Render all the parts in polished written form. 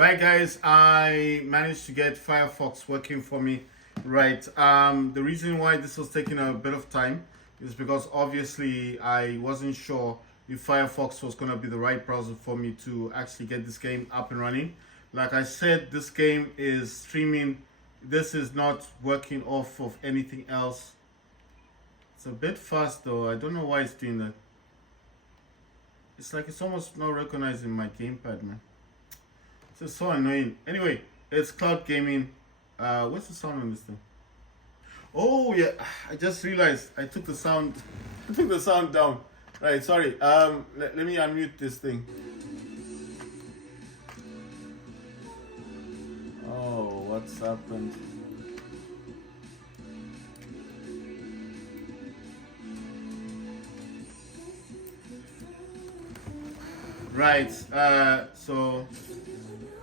Right, guys, I managed to get Firefox working for me. Right. The reason why this was taking a bit of time is because obviously I wasn't sure if Firefox was going to be the right browser for me to actually get this game up and running. Like I said, this game is streaming. This is not working off of anything else. It's a bit fast though. I don't know why it's doing that. It's like it's almost not recognizing my gamepad, man. It's so annoying. Anyway, it's cloud gaming. What's the sound on this thing? Oh yeah, I just realized I took the sound. I took the sound down. Right, sorry. Let me unmute this thing. Oh, what's happened? Right. So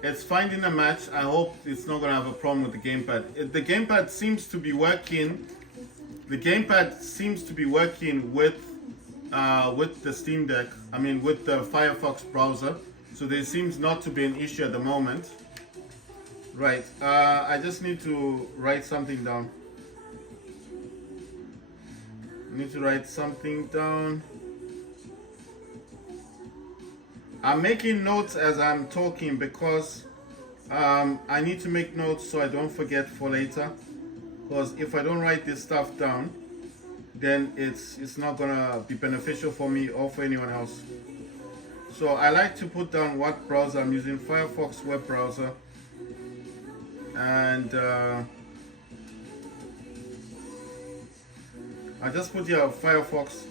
it's finding a match. I hope it's not gonna have a problem with the gamepad. The gamepad seems to be working. The gamepad seems to be working with the Steam Deck. I mean, with the Firefox browser. So there seems not to be an issue at the moment. Right. I just need to write something down. I need to write something down. I'm making notes as I'm talking because I need to make notes so I don't forget for later. Because if I don't write this stuff down, then it's not gonna be beneficial for me or for anyone else. So I like to put down what browser I'm using: Firefox web browser, and I just put here Firefox,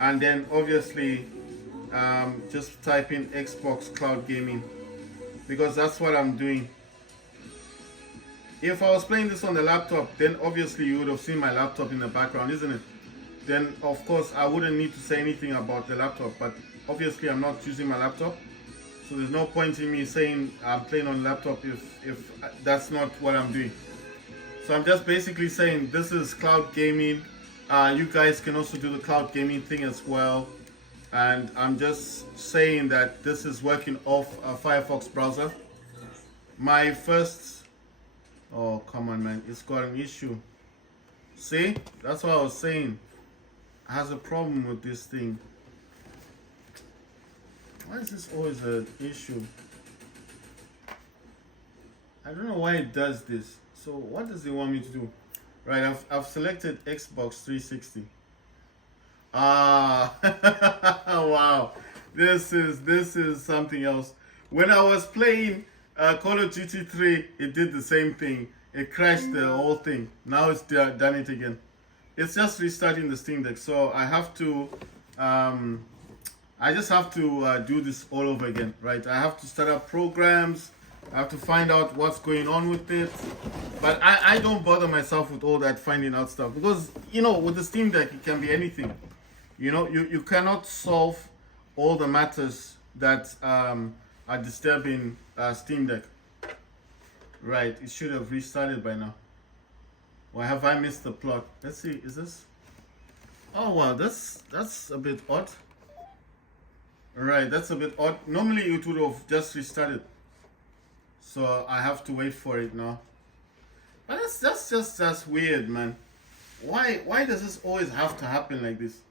and then obviously just type in Xbox Cloud Gaming because that's what I'm doing. If I was playing this on the laptop, then obviously you would have seen my laptop in the background, isn't it? Then of course I wouldn't need to say anything about the laptop, but obviously I'm not using my laptop, so there's no point in me saying I'm playing on laptop if that's not what I'm doing. So I'm just basically saying this is cloud gaming. You guys can also do the cloud gaming thing as well. And I'm just saying that this is working off a Firefox browser. My first, oh come on man, it's got an issue. See, that's what I was saying. It has a problem with this thing. Why is this always an issue? I don't know why it does this. So what does it want me to do? Right, I've selected Xbox 360. Ah, wow. This is something else. When I was playing Call of Duty 3, it did the same thing. It crashed the whole thing. Now it's done it again. It's just restarting the Steam Deck. So I have to, I just have to do this all over again, right? I have to start up programs. I have to find out what's going on with it. But I don't bother myself with all that finding out stuff because, you know, with the Steam Deck, it can be anything. You know, you cannot solve all the matters that are disturbing Steam Deck. Right, it should have restarted by now. Or have I missed the plot? Let's see, is this? Oh wow, that's a bit odd. Right, that's a bit odd. Normally it would have just restarted. So I have to wait for it now. But that's weird, man. Why does this always have to happen like this?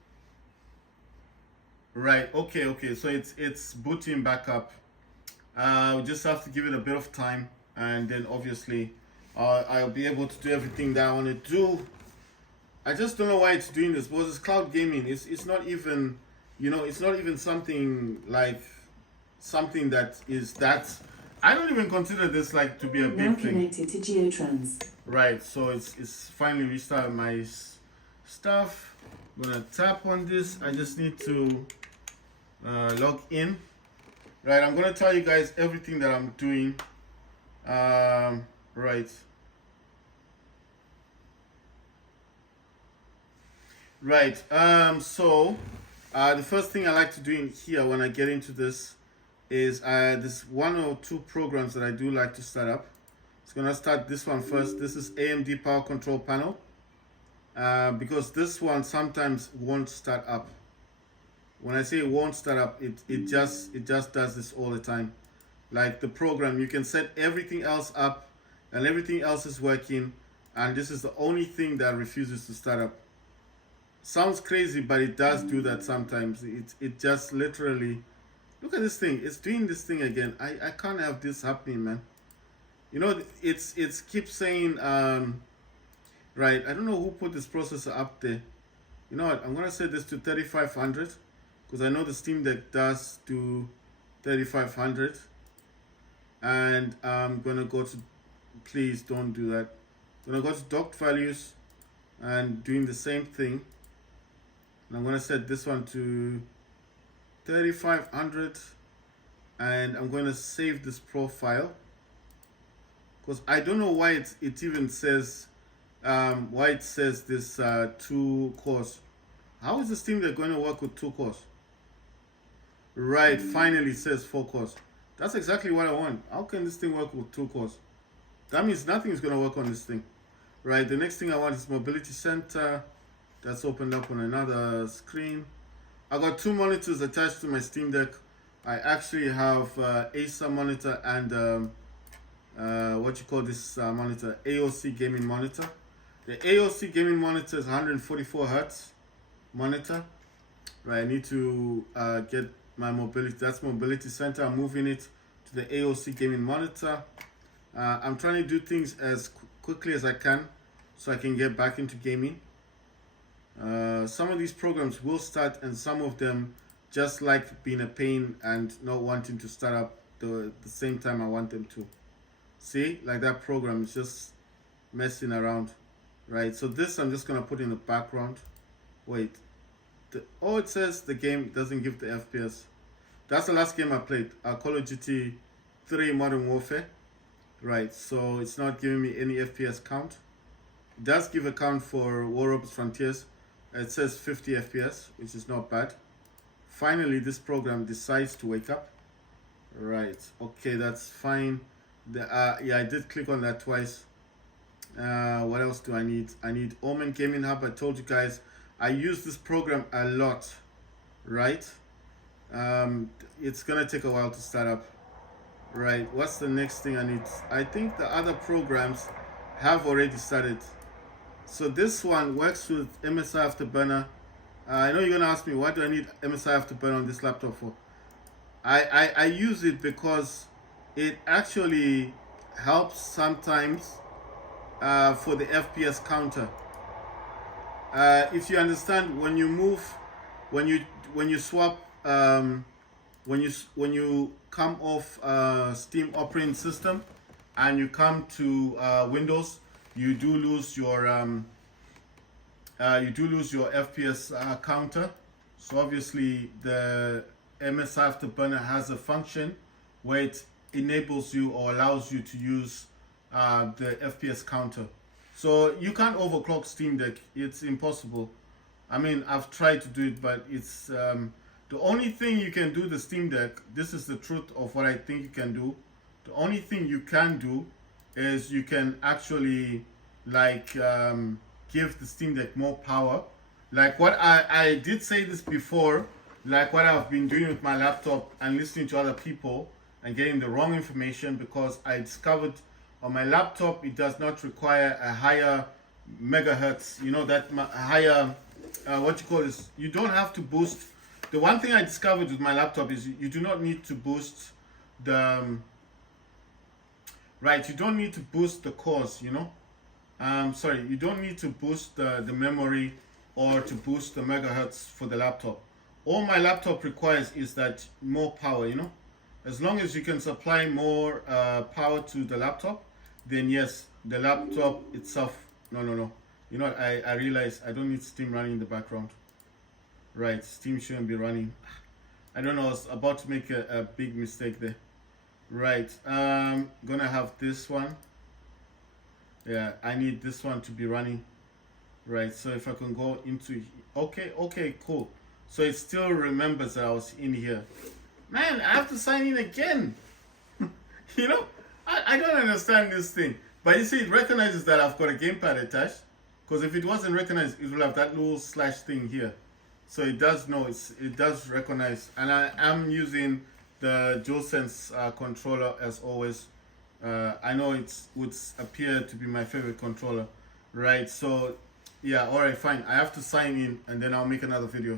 Right. Okay. So it's booting back up. We just have to give it a bit of time, and then obviously, I'll be able to do everything that I want to do. I just don't know why it's doing this because it's cloud gaming. It's not even, you know, it's not even something like something that is that. I don't even consider this like to be a Now big thing. connected to Geotrans. Right. So it's finally restarted my stuff. I'm gonna tap on this. I just need to log in. Right, I'm gonna tell you guys everything that I'm doing. Right. So the first thing I like to do in here when I get into this is this one or two programs that I do like to start up. It's gonna start this one first. This is AMD Power Control Panel. Because this one sometimes won't start up. When I say it won't start up, it just does this all the time. like the program. You can set everything else up and everything else is working, and this is the only thing that refuses to start up. Sounds crazy, but it does do that sometimes. It just literally, look at this thing, it's doing this thing again. I can't have this happening, man. You know, it's keeps saying right, I don't know who put this processor up there. You know what, I'm gonna set this to 3500 because I know the Steam Deck does do 3500. And I'm gonna go to, please don't do that. I'm gonna go to docked values and doing the same thing. And I'm gonna set this one to 3500, and I'm gonna save this profile because I don't know why it even says why it says this 2 cores. How is the Steam Deck going to work with 2 cores? Right, finally it says 4 cores. That's exactly what I want. How can this thing work with 2 cores? That means nothing is going to work on this thing. Right, the next thing I want is Mobility Center. That's opened up on another screen. I got 2 monitors attached to my Steam Deck. I actually have Acer monitor and what you call this monitor, AOC gaming monitor. The AOC gaming monitor is 144 hertz monitor. Right, I need to get my mobility. That's Mobility Center. I'm moving it to the AOC gaming monitor. I'm trying to do things as quickly as I can so I can get back into gaming. Some of these programs will start, and some of them just like being a pain and not wanting to start up the same time I want them to. See, like that program is just messing around. Right, so this I'm just gonna put in the background. Wait, it says the game doesn't give the FPS. That's the last game I played, Call of Duty 3 Modern Warfare. Right, so it's not giving me any FPS count. It does give a count for War Robots Frontiers. It says 50 FPS, which is not bad. Finally, this program decides to wake up. Right, okay, that's fine. Yeah, I did click on that twice. What else do I need? I need Omen Gaming Hub. I told you guys I use this program a lot, right? It's gonna take a while to start up. Right, what's the next thing I need? I think the other programs have already started. So this one works with MSI Afterburner. I know you're gonna ask me, why do I need MSI Afterburner on this laptop for? I use it because it actually helps sometimes for the FPS counter. If you understand, when you move, when you swap, when you come off Steam operating system and you come to Windows, you do lose your FPS counter. So obviously the MSI Afterburner has a function where it enables you or allows you to use the FPS counter. So you can't overclock Steam Deck. It's impossible. I mean, I've tried to do it, but it's the only thing you can do the Steam Deck. This is the truth of what I think you can do. The only thing you can do is you can actually like give the Steam Deck more power. Like what I did say this before, like what I've been doing with my laptop and listening to other people and getting the wrong information, because I discovered on my laptop it does not require a higher megahertz, you know, that higher what you call this, you don't have to boost. The one thing I discovered with my laptop is you do not need to boost the right, you don't need to boost the cores, you know. Sorry, you don't need to boost the memory or to boost the megahertz for the laptop. All my laptop requires is that more power, you know. As long as you can supply more power to the laptop, then yes, the laptop itself, no. You know what, I realize I don't need Steam running in the background. Right, Steam shouldn't be running. I don't know, I was about to make a big mistake there. Right, gonna have this one. Yeah, I need this one to be running. Right, so if I can go into, okay, cool. So it still remembers that I was in here. Man, I have to sign in again. You know, I don't understand this thing. But you see, it recognizes that I've got a gamepad attached. Because if it wasn't recognized, it will have that little slash thing here. So it does know, it does recognize. And I am using the DualSense controller as always. I know it would appear to be my favorite controller, right? So yeah, all right, fine. I have to sign in and then I'll make another video.